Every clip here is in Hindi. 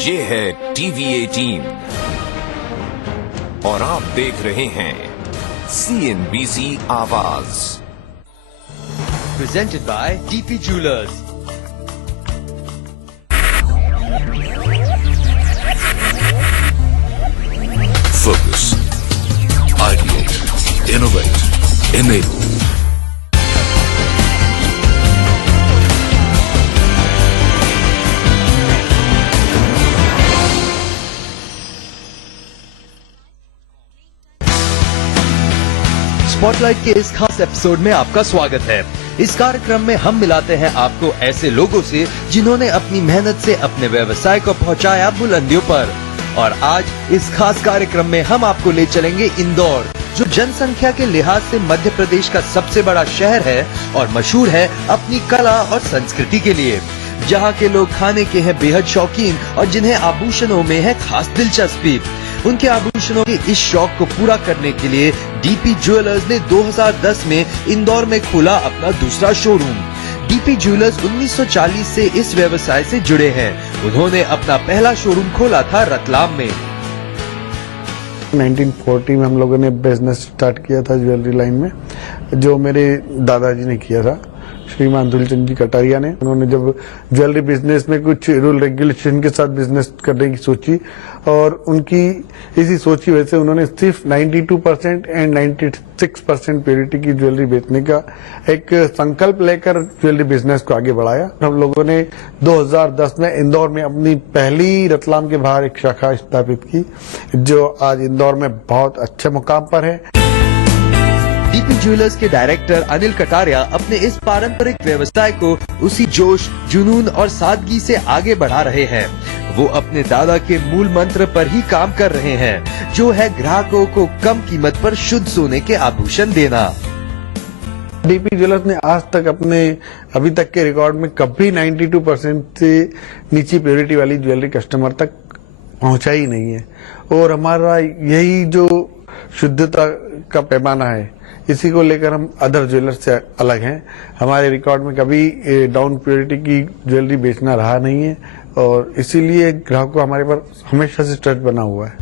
ये है TV18 और आप देख रहे हैं CNBC आवाज। Presented by DP Jewelers. Focus, ideate, innovate, enable. Spotlight के इस खास एपिसोड में आपका स्वागत है। इस कार्यक्रम में हम मिलाते हैं आपको ऐसे लोगों से जिन्होंने अपनी मेहनत से अपने व्यवसाय को पहुंचाया बुलंदियों पर। और आज इस खास कार्यक्रम में हम आपको ले चलेंगे इंदौर, जो जनसंख्या के लिहाज से मध्य प्रदेश का सबसे बड़ा शहर है और मशहूर है अपनी कला और संस्कृति के लिए। जहाँ के लोग खाने के हैं बेहद शौकीन और जिन्हें आभूषणों में है खास दिलचस्पी। उनके आभूषणों के इस शौक को पूरा करने के लिए डीपी ज्वेलर्स ने 2010 में इंदौर में खोला अपना दूसरा शोरूम। डीपी ज्वेलर्स 1940 से इस व्यवसाय से जुड़े हैं। उन्होंने अपना पहला शोरूम खोला था रतलाम में। 1940 में हम लोगों ने बिजनेस स्टार्ट किया था ज्वेलरी लाइन में, जो मेरे दादाजी ने किया था, श्रीमान दुलचंद जी कटारिया ने। उन्होंने जब ज्वेलरी बिजनेस में कुछ रूल रेगुलेशन के साथ बिजनेस करने की सोची और उनकी इसी सोच की वजह से उन्होंने सिर्फ 92% एंड 96% प्योरिटी की ज्वेलरी बेचने का एक संकल्प लेकर ज्वेलरी बिजनेस को आगे बढ़ाया। हम लोगों ने 2010 में इंदौर में अपनी पहली रतलाम के बाहर एक शाखा स्थापित की, जो आज इंदौर में बहुत अच्छे मुकाम पर है। डीपी ज्वेलर्स के डायरेक्टर अनिल कटारिया अपने इस पारंपरिक व्यवसाय को उसी जोश, जुनून और सादगी से आगे बढ़ा रहे हैं। वो अपने दादा के मूल मंत्र पर ही काम कर रहे हैं, जो है ग्राहकों को कम कीमत पर शुद्ध सोने के आभूषण देना। डीपी ज्वेलर्स ने आज तक अपने अभी तक के रिकॉर्ड में कभी 92% से नीची प्योरिटी वाली ज्वेलरी कस्टमर तक पहुंचा ही नहीं है। और हमारा यही जो शुद्धता का पैमाना है, इसी को लेकर हम अदर ज्वेलर्स से अलग हैं। हमारे रिकॉर्ड में कभी डाउन प्योरिटी की ज्वेलरी बेचना रहा नहीं है और इसीलिए ग्राहक को हमारे पर हमेशा से ट्रस्ट बना हुआ है।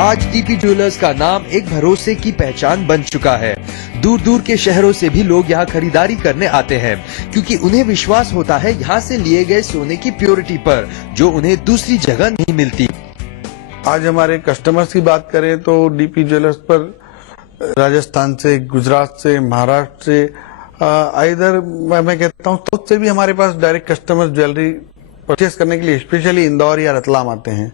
आज डीपी ज्वेलर्स का नाम एक भरोसे की पहचान बन चुका है। दूर दूर के शहरों से भी लोग यहाँ खरीदारी करने आते हैं, क्योंकि उन्हें विश्वास होता है यहाँ से लिए गए सोने की प्योरिटी पर, जो उन्हें दूसरी जगह नहीं मिलती। आज हमारे कस्टमर्स की बात करें तो डीपी ज्वेलर्स पर राजस्थान से, गुजरात से, महाराष्ट्र से, इधर मैं कहता हूँ साउथ से भी हमारे पास डायरेक्ट कस्टमर ज्वेलरी परचेस करने के लिए स्पेशली इंदौर या रतलाम आते हैं।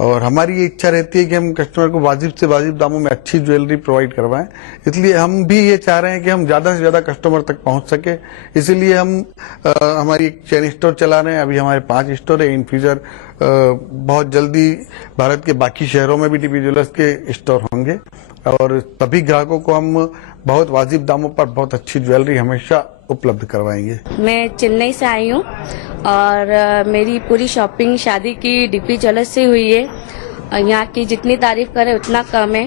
और हमारी ये इच्छा रहती है कि हम कस्टमर को वाजिब से वाजिब दामों में अच्छी ज्वेलरी प्रोवाइड करवाएं। इसलिए हम भी ये चाह रहे हैं कि हम ज्यादा से ज्यादा कस्टमर तक पहुंच सके। इसीलिए हम हमारी एक चेन स्टोर चला रहे हैं। अभी हमारे 5 स्टोर है। इन फ्यूचर बहुत जल्दी भारत के बाकी शहरों में भी डीपी ज्वेलर्स के स्टोर होंगे और सभी ग्राहकों को हम बहुत वाजिब दामों पर बहुत अच्छी ज्वेलरी हमेशा उपलब्ध करवाएंगे। मैं चेन्नई से आई हूँ और मेरी पूरी शॉपिंग शादी की डीपी ज्वेलर्स से हुई है। यहाँ की जितनी तारीफ करे उतना कम है।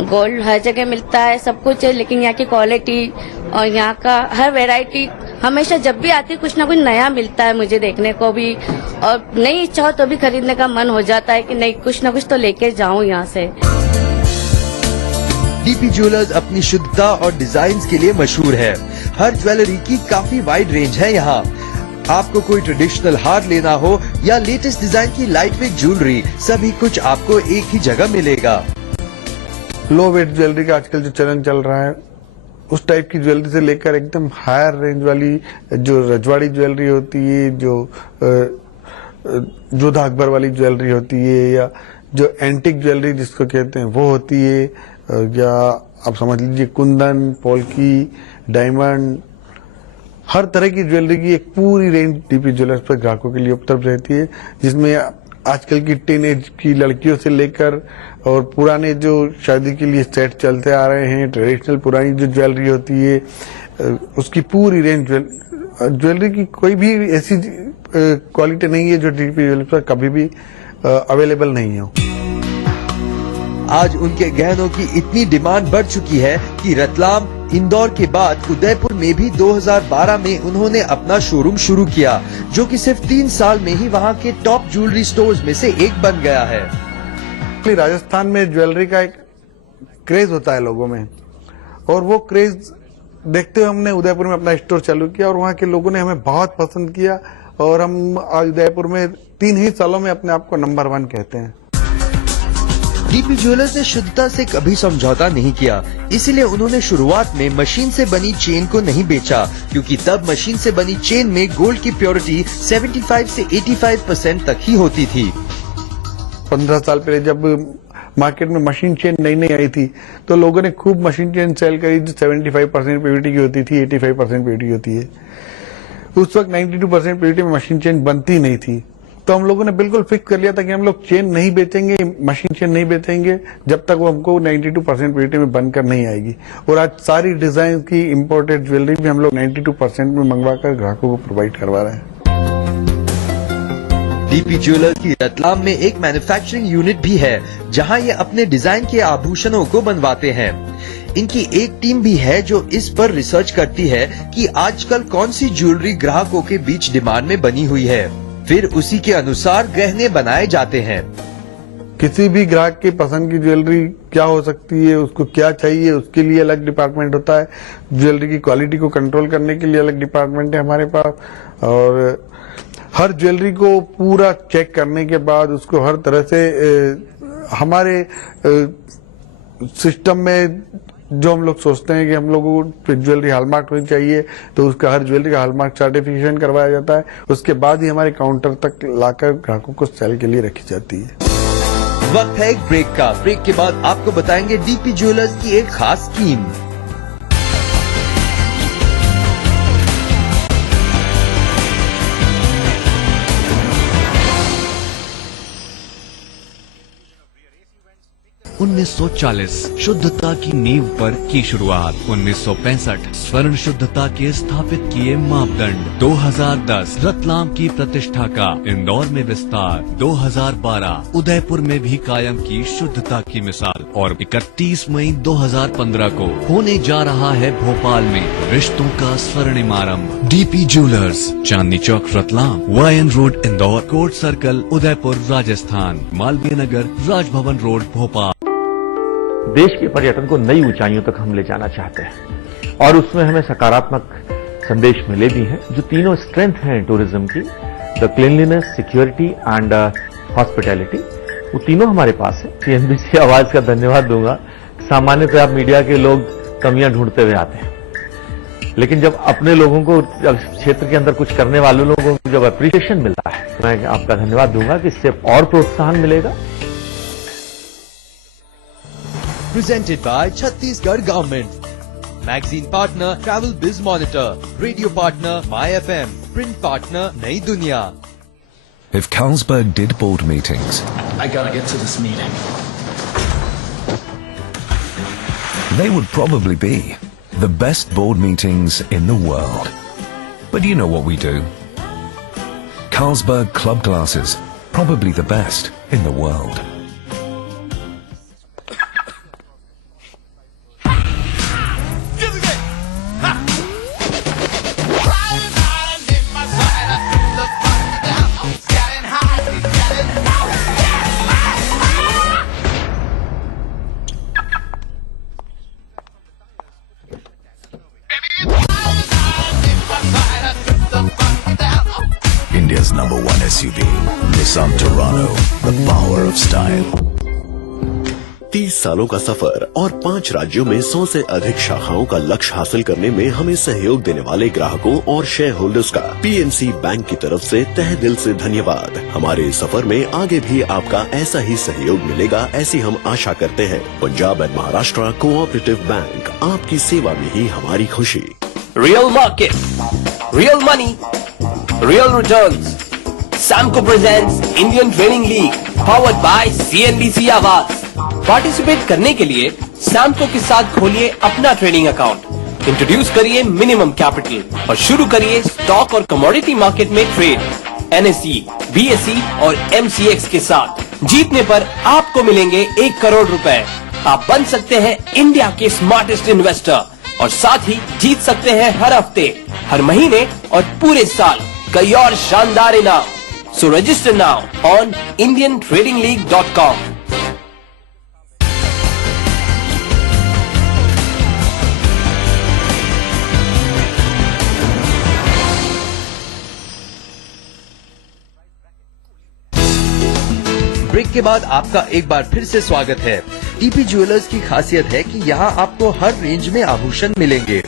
गोल्ड हर जगह मिलता है, सब कुछ है, लेकिन यहाँ की क्वालिटी और यहाँ का हर वैरायटी हमेशा जब भी आती कुछ ना कुछ नया मिलता है मुझे देखने को भी। और नई इच्छा हो तो भी खरीदने का मन हो जाता है कि नहीं, कुछ ना कुछ तो लेके जाऊँ यहाँ से। डीपी ज्वेलर्स अपनी शुद्धता और डिजाइन के लिए मशहूर है। हर ज्वेलरी की काफी वाइड रेंज है यहाँ। आपको कोई ट्रेडिशनल हार लेना हो या लेटेस्ट डिजाइन की लाइट वेट ज्वेलरी, सभी कुछ आपको एक ही जगह मिलेगा। लो वेट ज्वेलरी का आजकल जो चलन चल रहा है, उस टाइप की ज्वेलरी से लेकर एकदम हायर रेंज वाली जो रजवाड़ी ज्वेलरी होती है, जो जोधा अकबर वाली ज्वेलरी होती है, या जो एंटिक ज्वेलरी जिसको कहते हैं वो होती है, या आप समझ लीजिए कुंदन, पोल्की, डायमंड, हर तरह की ज्वेलरी की एक पूरी रेंज डीपी ज्वेलर्स पर ग्राहकों के लिए उपलब्ध रहती है, जिसमें आजकल की टीनेज की लड़कियों से लेकर और पुराने जो शादी के लिए सेट चलते आ रहे हैं, ट्रेडिशनल पुरानी जो ज्वेलरी होती है, उसकी पूरी रेंज ज्वेलरी की कोई भी ऐसी क्वालिटी नहीं है जो डीपी ज्वेलर्स पर कभी भी अवेलेबल नहीं हो। आज उनके गहनों की इतनी डिमांड बढ़ चुकी है कि रतलाम, इंदौर के बाद उदयपुर में भी 2012 में उन्होंने अपना शोरूम शुरू किया, जो कि सिर्फ 3 साल में ही वहां के टॉप ज्वेलरी स्टोर्स में से एक बन गया है। राजस्थान में ज्वेलरी का एक क्रेज होता है लोगों में, और वो क्रेज देखते हुए हमने उदयपुर में अपना स्टोर चालू किया और वहाँ के लोगों ने हमें बहुत पसंद किया, और हम आज उदयपुर में 3 ही सालों में अपने आप को नंबर 1 कहते हैं। डीपी ज्वेलर्स ने शुद्धता से कभी समझौता नहीं किया, इसीलिए उन्होंने शुरुआत में मशीन से बनी चेन को नहीं बेचा, क्योंकि तब मशीन से बनी चेन में गोल्ड की प्योरिटी 75 से 85% तक ही होती थी। 15 साल पहले जब मार्केट में मशीन चेन नई आई थी, तो लोगों ने खूब मशीन चेन सेल करी जो 75% प्योरिटी की होती थी, 85% प्योरिटी होती है। उस वक्त 92% प्योरिटी में मशीन चेन बनती नहीं थी, तो हम लोगों ने बिल्कुल फिक्स कर लिया था कि हम लोग चेन नहीं बेचेंगे, मशीन चेन नहीं बेचेंगे जब तक वो हमको 92% प्योरिटी में बनकर नहीं आएगी। और आज सारी डिजाइन की इंपोर्टेड ज्वेलरी भी हम लोग 92% में मंगवा कर ग्राहकों को प्रोवाइड करवा रहे हैं। डीपी ज्वेलर्स की रतलाम में एक मैन्युफैक्चरिंग यूनिट भी है, जहां ये अपने डिजाइन के आभूषणों को बनवाते हैं। इनकी एक टीम भी है जो इस पर रिसर्च करती है कि आजकल कौन सी ज्वेलरी ग्राहकों के बीच डिमांड में बनी हुई है, फिर उसी के अनुसार गहने बनाए जाते हैं। किसी भी ग्राहक की पसंद की ज्वेलरी क्या हो सकती है, उसको क्या चाहिए, उसके लिए अलग डिपार्टमेंट होता है। ज्वेलरी की क्वालिटी को कंट्रोल करने के लिए अलग डिपार्टमेंट है हमारे पास, और हर ज्वेलरी को पूरा चेक करने के बाद उसको हर तरह से हमारे सिस्टम में जो हम लोग सोचते हैं कि हम लोगों को ज्वेलरी हॉलमार्क होनी चाहिए, तो उसका हर ज्वेलरी का हॉलमार्क सर्टिफिकेशन करवाया जाता है। उसके बाद ही हमारे काउंटर तक लाकर ग्राहकों को सेल के लिए रखी जाती है। वक्त है एक ब्रेक का। ब्रेक के बाद आपको बताएंगे डीपी ज्वेलर्स की एक खास स्कीम। शुद्धता की नींव पर की शुरुआत। 1965 स्वर्ण शुद्धता के स्थापित किए मापदंड। 2010 रतलाम की प्रतिष्ठा का इंदौर में विस्तार। 2012 उदयपुर में भी कायम की शुद्धता की मिसाल, और 31 मई 2015 को होने जा रहा है भोपाल में रिश्तों का स्वर्णिम आरंभ। DP Jewellers, Chandni Chowk Ratlam, YN road Indore, court circle Udaipur Rajasthan, Malviya Nagar Rajbhavan road Bhopal. देश के पर्यटन को नई ऊंचाइयों तक हम ले जाना चाहते हैं, और उसमें हमें सकारात्मक संदेश मिले भी हैं। जो तीनों स्ट्रेंथ हैं टूरिज्म की, the cleanliness, security and hospitality, वो तीनों हमारे पास है। सीएनबीसी आवाज का धन्यवाद दूंगा। सामान्यतः आप मीडिया के लोग कमियां ढूंढते हुए आते हैं, लेकिन जब अपने लोगों को, जब क्षेत्र के अंदर कुछ करने वाले लोगों को जब अप्रिशिएशन मिलता है, तो मैं आपका धन्यवाद दूंगा कि इससे और प्रोत्साहन मिलेगा। Presented by Chhattisgarh Government. Magazine partner Travel Biz Monitor. Radio partner MyFM. Print partner Nai Duniya. If Carlsberg did board meetings, I gotta get to this meeting. they would probably be the best board meetings in the world. But you know what we do. Carlsberg Club Glasses, probably the best in the world. India's #1 SUV, Nissan Terrano, the power of style. 30 सालों का सफर और 5 राज्यों में 100 से अधिक शाखाओं का लक्ष्य हासिल करने में हमें सहयोग देने वाले ग्राहकों और शेयर होल्डर्स का पीएनसी बैंक की तरफ से तहे दिल से धन्यवाद। हमारे सफर में आगे भी आपका ऐसा ही सहयोग मिलेगा, ऐसी हम आशा करते हैं। Punjab and Maharashtra cooperative bank, आपकी सेवा में ही हमारी खुशी। Real market, real money, real returns. Samco presents Indian Training League, powered by CNBC आवाज। पार्टिसिपेट करने के लिए सैमको के साथ खोलिए अपना ट्रेडिंग अकाउंट, इंट्रोड्यूस करिए मिनिमम कैपिटल और शुरू करिए स्टॉक और कमोडिटी मार्केट में ट्रेड। NSE, BSE और MCX के साथ जीतने पर आपको मिलेंगे 1 करोड़ रुपए। आप बन सकते हैं इंडिया के स्मार्टेस्ट इन्वेस्टर। और साथ ही जीत सकते हैं हर हफ्ते, हर महीने और पूरे साल कई और शानदार इनाम। So register now on indiantradingleague.com। Break के बाद आपका एक बार फिर से स्वागत है। टीपी ज्वेलर्स की खासियत है कि यहाँ आपको हर रेंज में आभूषण मिलेंगे।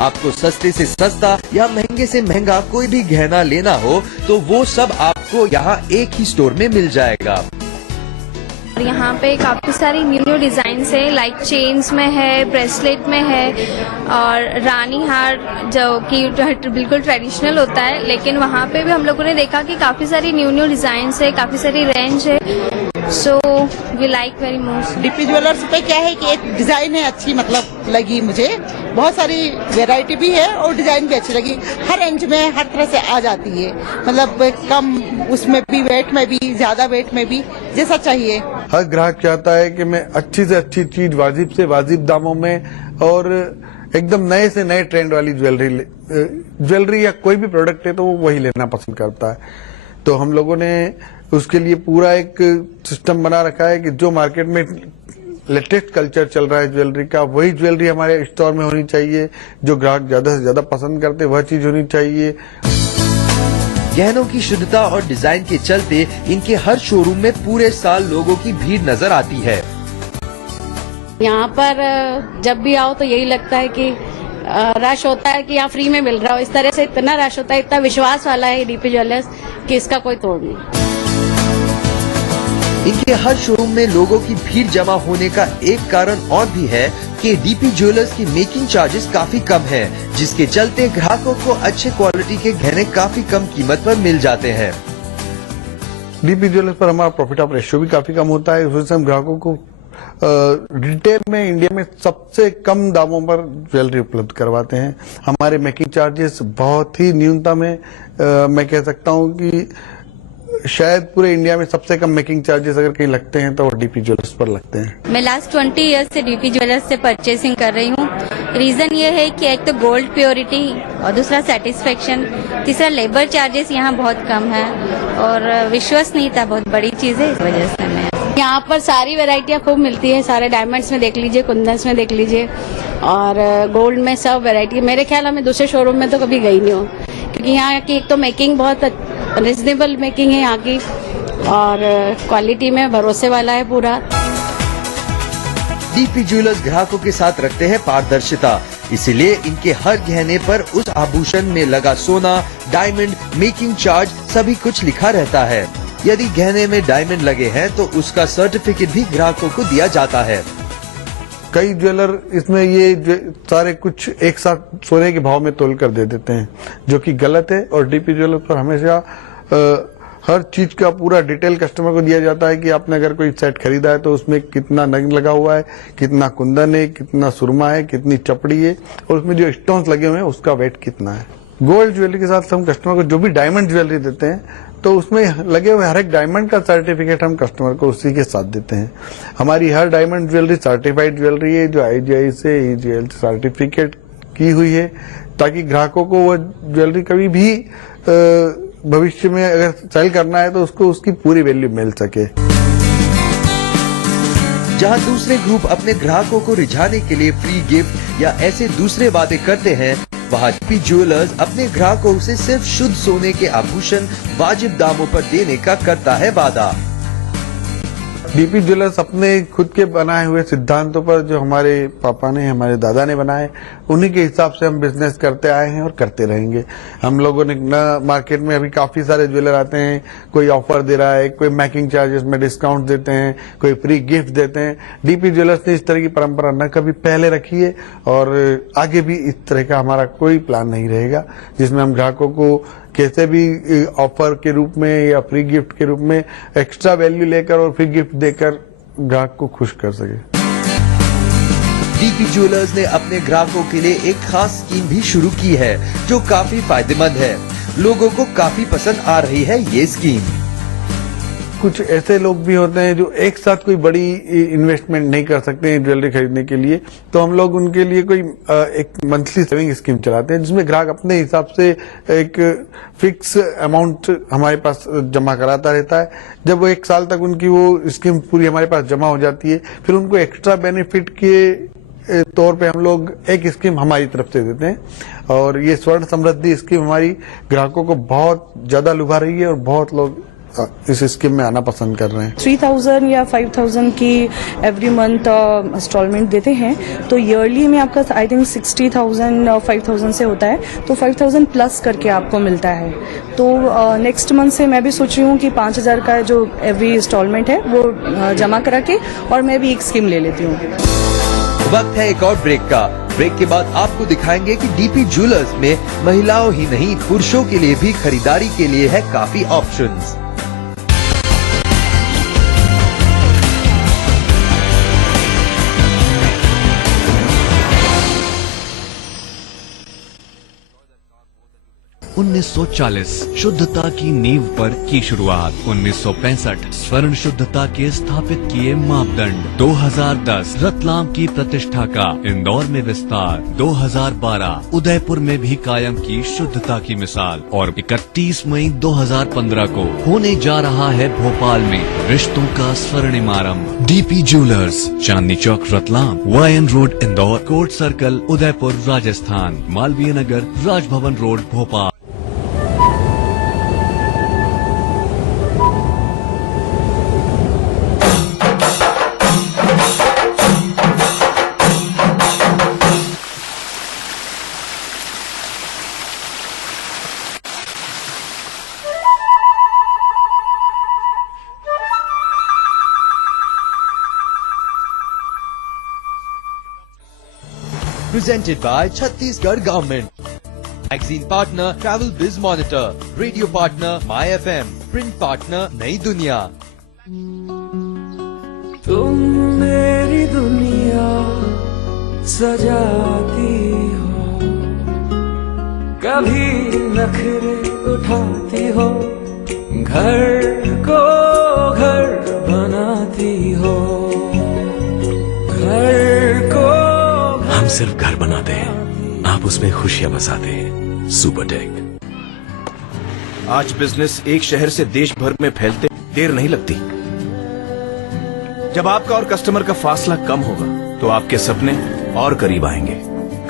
आपको सस्ते से सस्ता या महंगे से महंगा कोई भी गहना लेना हो तो वो सब आपको यहाँ एक ही स्टोर में मिल जाएगा। और यहाँ पे काफी सारी न्यू डिजाइन है, लाइक चेन्स में है, ब्रेसलेट में है और रानी हार जो कि बिल्कुल ट्रेडिशनल होता है, लेकिन वहाँ पे भी हम लोगों ने देखा कि काफी सारी न्यू डिजाइन है, काफी सारी रेंज है। So we like very most. DP jewellers पे क्या है कि एक डिजाइन है अच्छी, मतलब लगी मुझे, बहुत सारी वैरायटी भी है और डिजाइन भी अच्छी लगी। हर रेंज में हर तरह से आ जाती है, मतलब कम उसमें भी, वेट में भी, ज्यादा वेट में भी, जैसा चाहिए। हर ग्राहक चाहता है कि मैं अच्छी से अच्छी चीज वाजिब से वाजिब दामों में और एकदम नए से नए ट्रेंड वाली ज्वेलरी या कोई भी प्रोडक्ट है तो वो वही लेना पसंद करता है। तो हम लोगों ने उसके लिए पूरा एक सिस्टम बना रखा है कि जो मार्केट में लेटेस्ट कल्चर चल रहा है ज्वेलरी का, वही ज्वेलरी हमारे स्टोर में होनी चाहिए। जो ग्राहक ज्यादा से ज्यादा पसंद करते वह चीज होनी चाहिए। गहनों की शुद्धता और डिजाइन के चलते इनके हर शोरूम में पूरे साल लोगों की भीड़ नजर आती है। यहाँ पर जब भी आओ तो यही लगता है कि रश होता है कि यहाँ फ्री में मिल रहा हो। इस तरह से इतना रश होता है, इतना विश्वास वाला है डीपी ज्वेलर्स कि इसका कोई तोड़ नहीं। इनके हर शोरूम में लोगों की भीड़ जमा होने का एक कारण और भी है कि डीपी ज्वेलर्स की मेकिंग चार्जेस काफी कम है, जिसके चलते ग्राहकों को अच्छे क्वालिटी के गहने काफी कम कीमत पर मिल जाते हैं। डीपी ज्वेलर्स पर हमारा प्रॉफिट ऑफ रेशियो भी काफी कम होता है। उससे हम ग्राहकों को रिटेल में इंडिया में सबसे कम दामों पर ज्वेलरी उपलब्ध करवाते हैं। हमारे मेकिंग चार्जेस बहुत ही न्यूनतम है। मैं कह सकता हूं कि शायद पूरे इंडिया में सबसे कम मेकिंग चार्जेस अगर कहीं लगते हैं तो वो डीपी ज्वेलर्स पर लगते हैं। मैं लास्ट 20 ईयर्स से डीपी ज्वेलर्स से परचेसिंग कर रही हूँ। रीजन ये है कि एक तो गोल्ड प्योरिटी और दूसरा सेटिस्फेक्शन, तीसरा लेबर चार्जेस यहाँ बहुत कम है और विश्वसनीयता बहुत बड़ी चीज है। इस वजह से मैं यहाँ पर सारी वैरायटियाँ खूब मिलती है। सारे डायमंड्स में देख लीजिए, कुंदन्स में देख लीजिए और गोल्ड में सब वैरायटी। मेरे ख्याल में दूसरे शोरूम में तो कभी गई नहीं हूँ, क्योंकि यहाँ की एक तो मेकिंग बहुत रिजनेबल मेकिंग है यहाँ की और क्वालिटी में भरोसे वाला है पूरा। डीपी ज्वेलर्स ग्राहकों के साथ रखते हैं पारदर्शिता, इसीलिए इनके हर गहने पर उस आभूषण में लगा सोना, डायमंड, मेकिंग चार्ज सभी कुछ लिखा रहता है। यदि गहने में डायमंड लगे हैं तो उसका सर्टिफिकेट भी ग्राहकों को दिया जाता है। कई ज्वेलर इसमें ये सारे कुछ एक साथ सोने के भाव में तोल कर दे देते हैं, जो कि गलत है। और डीपी ज्वेलर पर हमेशा हर चीज का पूरा डिटेल कस्टमर को दिया जाता है कि आपने अगर कोई सेट खरीदा है तो उसमें कितना नग लगा हुआ है, कितना कुंदन है, कितना सुरमा है, कितनी चपड़ी है और उसमें जो स्टोन्स लगे हुए हैं उसका वेट कितना है। गोल्ड ज्वेलरी के साथ हम कस्टमर को जो भी डायमंड ज्वेलरी देते हैं तो उसमें लगे हुए हर एक डायमंड का सर्टिफिकेट हम कस्टमर को उसी के साथ देते हैं। हमारी हर डायमंड ज्वेलरी सर्टिफाइड ज्वेलरी है, जो IGI से EGL से सर्टिफिकेट की हुई है, ताकि ग्राहकों को वो ज्वेलरी कभी भी भविष्य में अगर सेल करना है तो उसको उसकी पूरी वैल्यू मिल सके। जहां दूसरे ग्रुप अपने ग्राहकों को रिझाने के लिए फ्री गिफ्ट या ऐसे दूसरे वादे करते हैं, वहाँ डीपी ज्वेलर्स अपने ग्राहकों से सिर्फ शुद्ध सोने के आभूषण वाजिब दामों पर देने का करता है वादा। डीपी ज्वेलर्स अपने खुद के बनाए हुए सिद्धांतों पर, जो हमारे पापा ने, हमारे दादा ने बनाए, उन्हीं के हिसाब से हम बिजनेस करते आए हैं और करते रहेंगे। हम लोगों ने मार्केट में अभी काफी सारे ज्वेलर आते हैं, कोई ऑफर दे रहा है, कोई मेकिंग चार्जेस में डिस्काउंट देते हैं, कोई फ्री गिफ्ट देते हैं। डीपी ज्वेलर्स ने इस तरह की परंपरा न कभी पहले रखी है और आगे भी इस तरह का हमारा कोई प्लान नहीं रहेगा, जिसमें हम ग्राहकों को कैसे भी ऑफर के रूप में या फ्री गिफ्ट के रूप में एक्स्ट्रा वैल्यू लेकर और फ्री गिफ्ट देकर ग्राहक को खुश कर सके। डीपी ज्वेलर्स ने अपने ग्राहकों के लिए एक खास स्कीम भी शुरू की है, जो काफी फायदेमंद है। लोगों को काफी पसंद आ रही है ये स्कीम। कुछ ऐसे लोग भी होते हैं जो एक साथ कोई बड़ी इन्वेस्टमेंट नहीं कर सकते हैं ज्वेलरी खरीदने के लिए, तो हम लोग उनके लिए कोई एक मंथली सेविंग स्कीम चलाते हैं जिसमें ग्राहक अपने हिसाब से एक फिक्स अमाउंट हमारे पास जमा कराता रहता है। जब वो 1 साल तक उनकी वो स्कीम पूरी हमारे पास जमा हो जाती है, फिर उनको एक्स्ट्रा बेनिफिट के तौर पे हम लोग एक स्कीम हमारी तरफ से देते हैं और ये स्वर्ण समृद्धि स्कीम हमारी ग्राहकों को बहुत ज्यादा लुभा रही है और बहुत लोग इस स्कीम में आना पसंद कर रहे हैं। 3000 या 5000 की एवरी मंथ इंस्टॉलमेंट देते हैं, तो ईयरली में आपका आई थिंक 60,000 और 5,000 से होता है, तो 5,000 प्लस करके आपको मिलता है। तो नेक्स्ट मंथ से मैं भी सोच रही हूँ कि 5,000 का जो एवरी इंस्टॉलमेंट है वो जमा करा के और मैं भी एक स्कीम ले लेती हूँ। वक्त है एक और ब्रेक का। ब्रेक के बाद आपको दिखाएंगे कि डीपी ज्वेलर्स में महिलाओं ही नहीं पुरुषों के लिए भी खरीदारी के लिए है काफी ऑप्शंस। $1940 शुद्धता की नींव पर की शुरुआत। 1965 स्वर्ण शुद्धता के स्थापित किए मापदंड। 2010 रतलाम की प्रतिष्ठा का इंदौर में विस्तार। 2012 उदयपुर में भी कायम की शुद्धता की मिसाल और 31 मई 2015 को होने जा रहा है भोपाल में रिश्तों का स्वर्णिम आरंभ। DP Jewellers, Chandni Chowk Ratlam, YN road Indore, court circle Udaipur Rajasthan, Malviya Nagar Rajbhavan road Bhopal. Presented by Chhattisgarh Government. Magazine partner Travel Biz Monitor. Radio partner My FM. Print partner नई दुनिया। तुम मेरी दुनिया सजाती हो, कभी नखरे उठाती हो, घर को घर बनाती हो, घर को हम सिर्फ घर बनाते हैं, आप उसमें खुशियां बसाते हैं। सुपरटेक। आज बिजनेस एक शहर से देश भर में फैलते देर नहीं लगती। जब आपका और कस्टमर का फासला कम होगा तो आपके सपने और करीब आएंगे।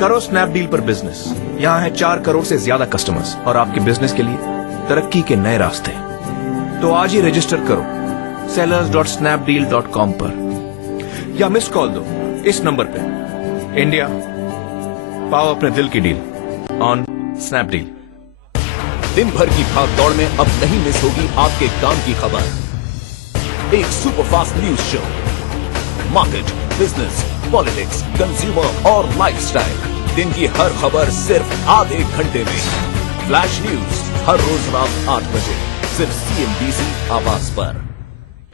करो स्नैपडील पर बिजनेस। यहाँ है 4 करोड़ से ज्यादा कस्टमर्स और आपके बिजनेस के लिए तरक्की के नए रास्ते। तो आज ही रजिस्टर करो sellers.snapdeal.com पर या मिस कॉल दो इस नंबर पे। इंडिया, पाओ अपने दिल की डील ऑन स्नैपडील। दिन भर की भाग दौड़ में अब नहीं मिस होगी आपके काम की खबर। एक superfast news show, market, business, politics, consumer और लाइफस्टाइल। दिन की हर खबर सिर्फ आधे घंटे में। फ्लैश न्यूज हर रोज रात 8 बजे सिर्फ CNBC आवाज पर।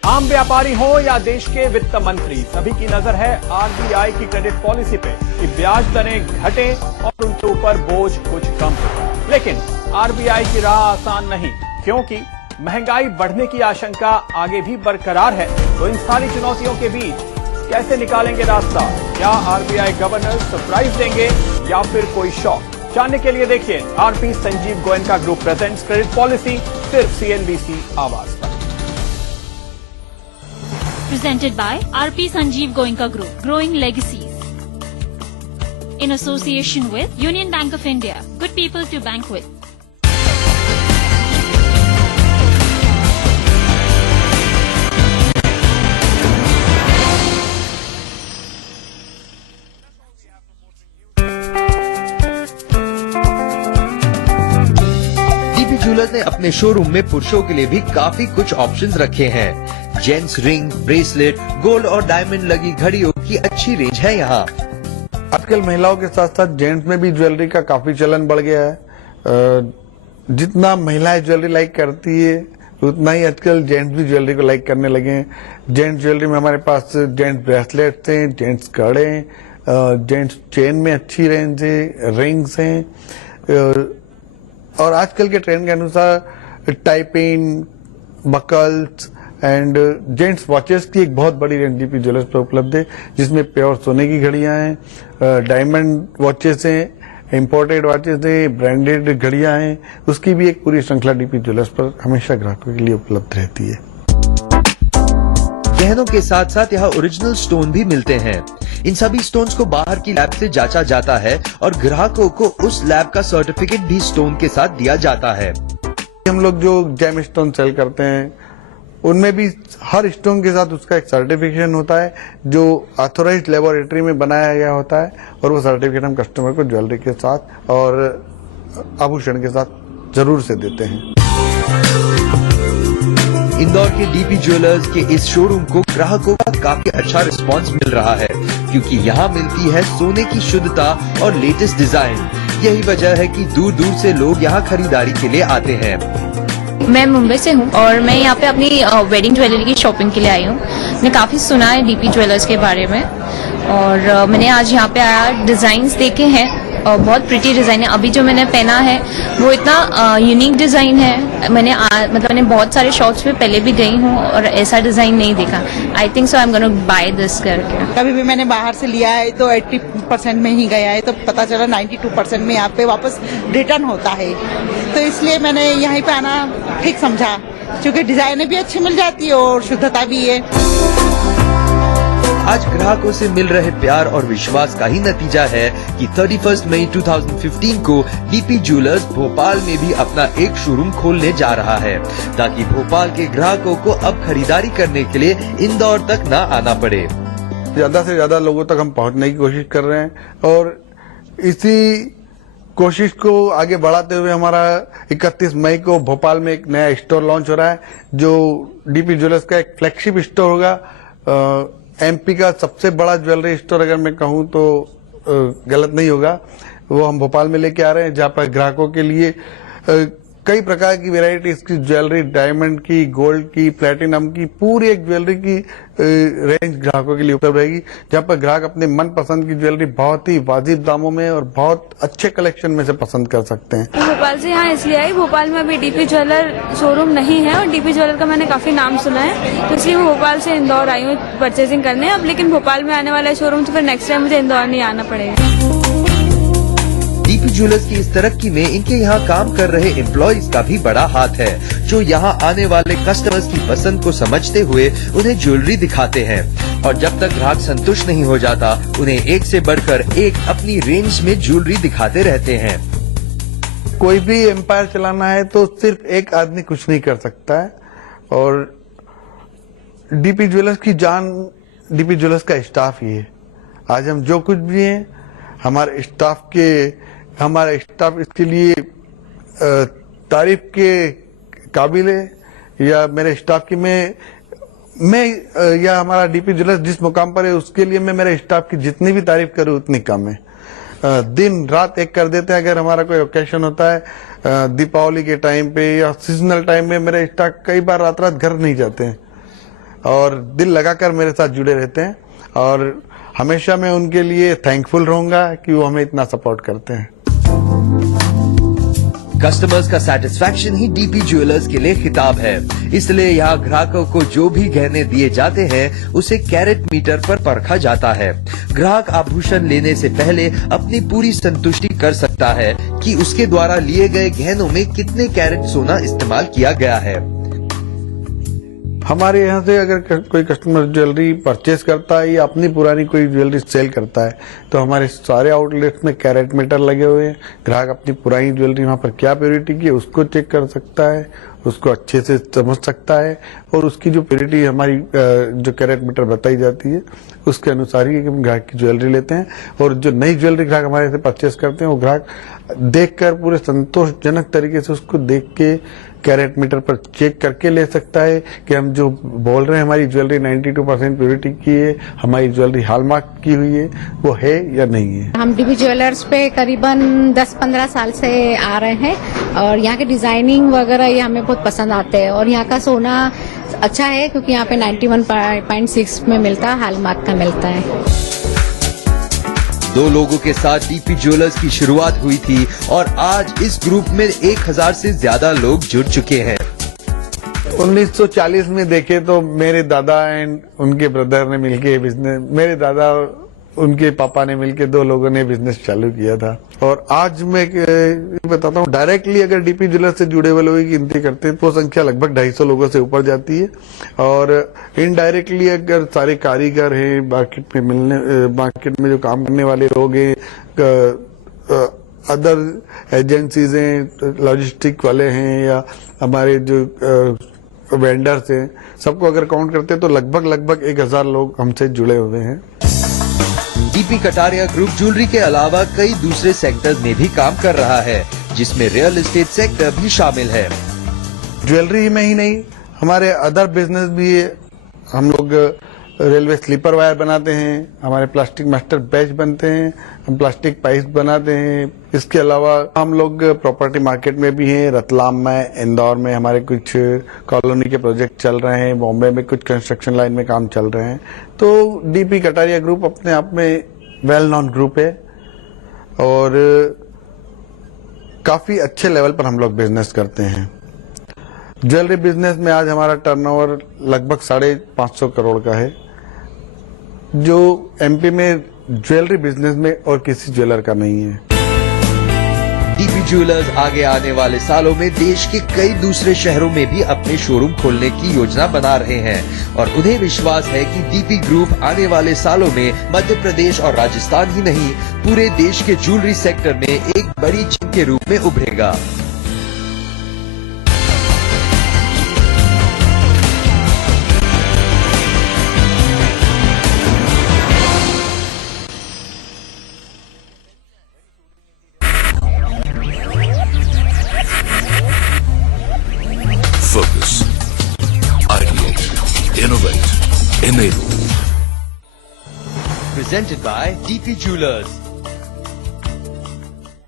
आम व्यापारी हो या देश के वित्त मंत्री, सभी की नजर है RBI की क्रेडिट पॉलिसी पे कि ब्याज दरें घटे और उनके ऊपर बोझ कुछ कम हो। लेकिन RBI की राह आसान नहीं, क्योंकि महंगाई बढ़ने की आशंका आगे भी बरकरार है। तो इन सारी चुनौतियों के बीच कैसे निकालेंगे रास्ता? क्या RBI गवर्नर सरप्राइज देंगे या फिर कोई शॉक? जानने के लिए देखिए RP Sanjeev Goenka group presents credit policy सिर्फ CNBC आवाज पर। Presented by RP Sanjeev Goenka Group, Growing Legacies. In association with Union Bank of India, good people to bank with. DP jewellers ने अपने शोरूम में पुरुषों के लिए भी काफी कुछ ऑप्शंस रखे हैं। जेंट्स रिंग, ब्रेसलेट, गोल्ड और डायमंड लगी घड़ियों की अच्छी रेंज है यहाँ। आजकल महिलाओं के साथ साथ जेंट्स में भी ज्वेलरी का काफी चलन बढ़ गया है। जितना महिलाएं ज्वेलरी लाइक करती है उतना ही आजकल जेंट्स भी ज्वेलरी को लाइक करने लगे हैं। जेंट्स ज्वेलरी में हमारे पास जेंट्स ब्रेसलेट्स हैं, जेंट्स कड़े, जेंट्स चेन में अच्छी रेंज है, रिंग्स हैं और आजकल के ट्रेंड के अनुसार typing, buckles, and gents watches की एक बहुत बड़ी रेंज डीपी ज्वेलर्स पर उपलब्ध है, जिसमें प्योर सोने की घड़ियां हैं, डायमंड वॉचेस हैं, इंपोर्टेड वॉचेस हैं, ब्रांडेड घड़ियां हैं। उसकी भी एक पूरी श्रृंखला डीपी ज्वेलर्स पर हमेशा ग्राहकों के लिए उपलब्ध रहती है। गहनों के साथ साथ यहाँ ओरिजिनल स्टोन भी मिलते हैं। इन सभी स्टोन्स को बाहर की लैब से जांचा जाता है और ग्राहकों को उस लैब का सर्टिफिकेट भी स्टोन के साथ दिया जाता है। हम लोग जो जेम स्टोन सेल करते हैं उनमें भी हर स्टोन के साथ उसका एक सर्टिफिकेशन होता है जो ऑथोराइज्ड लेबोरेटरी में बनाया गया होता है, और वो सर्टिफिकेट हम कस्टमर को ज्वेलरी के साथ और आभूषण के साथ जरूर से देते हैं। इंदौर के डीपी ज्वेलर्स के इस शोरूम को ग्राहकों का काफी अच्छा रिस्पांस मिल रहा है, क्योंकि यहाँ मिलती है सोने की शुद्धता और लेटेस्ट डिजाइन। यही वजह है कि दूर दूर से लोग यहाँ खरीदारी के लिए आते हैं। मैं मुंबई से हूँ और मैं यहाँ पे अपनी वेडिंग ज्वेलरी की शॉपिंग के लिए आई हूँ। मैंने काफी सुना है डीपी ज्वेलर्स के बारे में, और मैंने आज यहाँ पे आया, डिजाइन्स देखे हैं और बहुत प्रिटी डिजाइन है। अभी जो मैंने पहना है वो इतना यूनिक डिजाइन है। मैंने बहुत सारे शॉप्स पे पहले भी गई हूँ और ऐसा डिजाइन नहीं देखा। I think so I am gonna by this करके। कभी भी मैंने बाहर से लिया है तो 80% में ही गया है, तो पता चला 92% में यहाँ पे वापस रिटर्न होता है, तो इसलिए मैंने यहीं पे आना ठीक समझा, क्योंकि डिजाइनें भी अच्छी मिल जाती है और शुद्धता भी है। आज ग्राहकों से मिल रहे प्यार और विश्वास का ही नतीजा है कि 31 मई 2015 को डीपी ज्वेलर्स भोपाल में भी अपना एक शोरूम खोलने जा रहा है, ताकि भोपाल के ग्राहकों को अब खरीदारी करने के लिए इंदौर तक न आना पड़े। ज्यादा से ज्यादा लोगों तक हम पहुंचने की कोशिश कर रहे हैं, और इसी कोशिश को आगे बढ़ाते हुए हमारा 31 मई को भोपाल में एक नया स्टोर लॉन्च हो रहा है, जो डीपी ज्वेलर्स का एक फ्लैगशिप स्टोर होगा। एमपी का सबसे बड़ा ज्वेलरी स्टोर अगर मैं कहूं तो गलत नहीं होगा। वो हम भोपाल में लेके आ रहे हैं, जहां पर ग्राहकों के लिए कई प्रकार की वैरायटीज की ज्वेलरी, डायमंड की, गोल्ड की, प्लेटिनम की, पूरी एक ज्वेलरी की रेंज ग्राहकों के लिए उपलब्ध रहेगी, जहां पर ग्राहक अपने मनपसंद की ज्वेलरी बहुत ही वाजिब दामों में और बहुत अच्छे कलेक्शन में से पसंद कर सकते हैं। भोपाल से यहाँ इसलिए आई, भोपाल में अभी डीपी ज्वेलर शोरूम नहीं है और डीपी ज्वेलर का मैंने काफी नाम सुना है, तो इसलिए मैं भोपाल से इंदौर आई हूँ परचेजिंग करने। अब लेकिन भोपाल में आने वाला है शोरूम, तो फिर नेक्स्ट टाइम मुझे इंदौर नहीं आना पड़ेगा। डीपी ज्वेलर्स की इस तरक्की में इनके यहाँ काम कर रहे एम्प्लॉइज का भी बड़ा हाथ है, जो यहाँ आने वाले कस्टमर्स की पसंद को समझते हुए उन्हें ज्वेलरी दिखाते हैं, और जब तक ग्राहक संतुष्ट नहीं हो जाता उन्हें एक से बढ़कर एक अपनी रेंज में ज्वेलरी दिखाते रहते हैं। कोई भी एम्पायर चलाना है तो सिर्फ एक आदमी कुछ नहीं कर सकता है, और डीपी ज्वेलर्स की जान डीपी ज्वेलर्स का स्टाफ ही है। आज हम जो कुछ भी हैं, हमारा स्टाफ इसके लिए तारीफ के काबिल है, या मेरे स्टाफ की मैं या हमारा डीपी ज्वेलर्स जिस मुकाम पर है उसके लिए मैं मेरे स्टाफ की जितनी भी तारीफ करूं उतनी कम है। दिन रात एक कर देते हैं। अगर हमारा कोई ओकेशन होता है दीपावली के टाइम पे या सीजनल टाइम में, मेरे स्टाफ कई बार रात रात घर नहीं जाते हैं और दिल लगाकर मेरे साथ जुड़े रहते हैं, और हमेशा मैं उनके लिए थैंकफुल रहूंगा कि वो हमें इतना सपोर्ट करते हैं। कस्टमर्स का सेटिस्फैक्शन ही डीपी ज्वेलर्स के लिए खिताब है, इसलिए यहाँ ग्राहकों को जो भी गहने दिए जाते हैं उसे कैरेट मीटर पर परखा जाता है। ग्राहक आभूषण लेने से पहले अपनी पूरी संतुष्टि कर सकता है कि उसके द्वारा लिए गए गहनों में कितने कैरेट सोना इस्तेमाल किया गया है। हमारे यहाँ से अगर कोई कस्टमर ज्वेलरी परचेज करता है या अपनी पुरानी कोई ज्वेलरी सेल करता है, तो हमारे सारे आउटलेट्स में कैरेट मीटर लगे हुए हैं। ग्राहक अपनी पुरानी ज्वेलरी वहाँ पर क्या प्योरिटी की है उसको चेक कर सकता है, उसको अच्छे से समझ सकता है, और उसकी जो प्योरिटी हमारी जो कैरेट मीटर बताई जाती है उसके अनुसार ही हम ग्राहक की ज्वेलरी लेते हैं। और जो नई ज्वेलरी ग्राहक हमारे से परचेज करते हैं वो ग्राहक देखकर पूरे संतोषजनक तरीके से उसको देख के कैरेट मीटर पर चेक करके ले सकता है कि हम जो बोल रहे हैं हमारी ज्वेलरी 92% प्योरिटी की है, हमारी ज्वेलरी हॉलमार्क की हुई है, वो है या नहीं है। हम डीपी ज्वेलर्स पे करीबन 10-15 साल से आ रहे हैं, और यहाँ के डिजाइनिंग वगैरह ये हमें बहुत पसंद आते हैं, और यहाँ का सोना अच्छा है क्योंकि यहाँ पे 91.6 में मिलता है, हॉलमार्क का मिलता है। 2 लोगों के साथ डीपी ज्वेलर्स की शुरुआत हुई थी और आज इस ग्रुप में 1000 से ज्यादा लोग जुड़ चुके हैं। 1940 में देखे तो मेरे दादा एंड उनके ब्रदर ने मिलके बिजनेस, मेरे दादा उनके पापा ने मिलके 2 लोगों ने बिजनेस चालू किया था। और आज मैं बताता हूँ, डायरेक्टली अगर डीपी ज्वेलर्स से जुड़े हुए लोगों की गिनती करते हैं तो संख्या लगभग 250 लोगों से ऊपर जाती है। और इनडायरेक्टली अगर सारे कारीगर हैं, मार्केट में जो काम करने वाले लोग हैं, अदर एजेंसीज हैं, लॉजिस्टिक वाले हैं, या हमारे जो वेंडर्स हैं, सबको अगर काउंट करते हैं तो लगभग 1000 लोग हमसे जुड़े हुए हैं। डीपी कटारिया ग्रुप ज्वेलरी के अलावा कई दूसरे सेक्टर्स में भी काम कर रहा है, जिसमें रियल एस्टेट सेक्टर भी शामिल है। ज्वेलरी में ही नहीं, हमारे अदर बिजनेस भी है। हम लोग रेलवे स्लीपर वायर बनाते हैं, हमारे प्लास्टिक मास्टर बैच बनते हैं, हम प्लास्टिक पाइप बनाते हैं। इसके अलावा हम लोग प्रॉपर्टी मार्केट में भी हैं, रतलाम में, इंदौर में हमारे कुछ कॉलोनी के प्रोजेक्ट चल रहे हैं, बॉम्बे में कुछ कंस्ट्रक्शन लाइन में काम चल रहे हैं। तो डीपी कटारिया ग्रुप अपने आप में वेल नोन ग्रुप है और काफी अच्छे लेवल पर हम लोग बिजनेस करते हैं। ज्वेलरी बिजनेस में आज हमारा टर्नओवर लगभग 550 करोड़ का है, जो एमपी में ज्वेलरी बिजनेस में और किसी ज्वेलर का नहीं है। डीपी ज्वेलर्स आगे आने वाले सालों में देश के कई दूसरे शहरों में भी अपने शोरूम खोलने की योजना बना रहे हैं और उन्हें विश्वास है कि डीपी ग्रुप आने वाले सालों में मध्य प्रदेश और राजस्थान ही नहीं, पूरे देश के ज्वेलरी सेक्टर में एक बड़ी चीज के रूप में उभरेगा। Focus. Ideate. Innovate. Enable. Presented by DP Jewelers.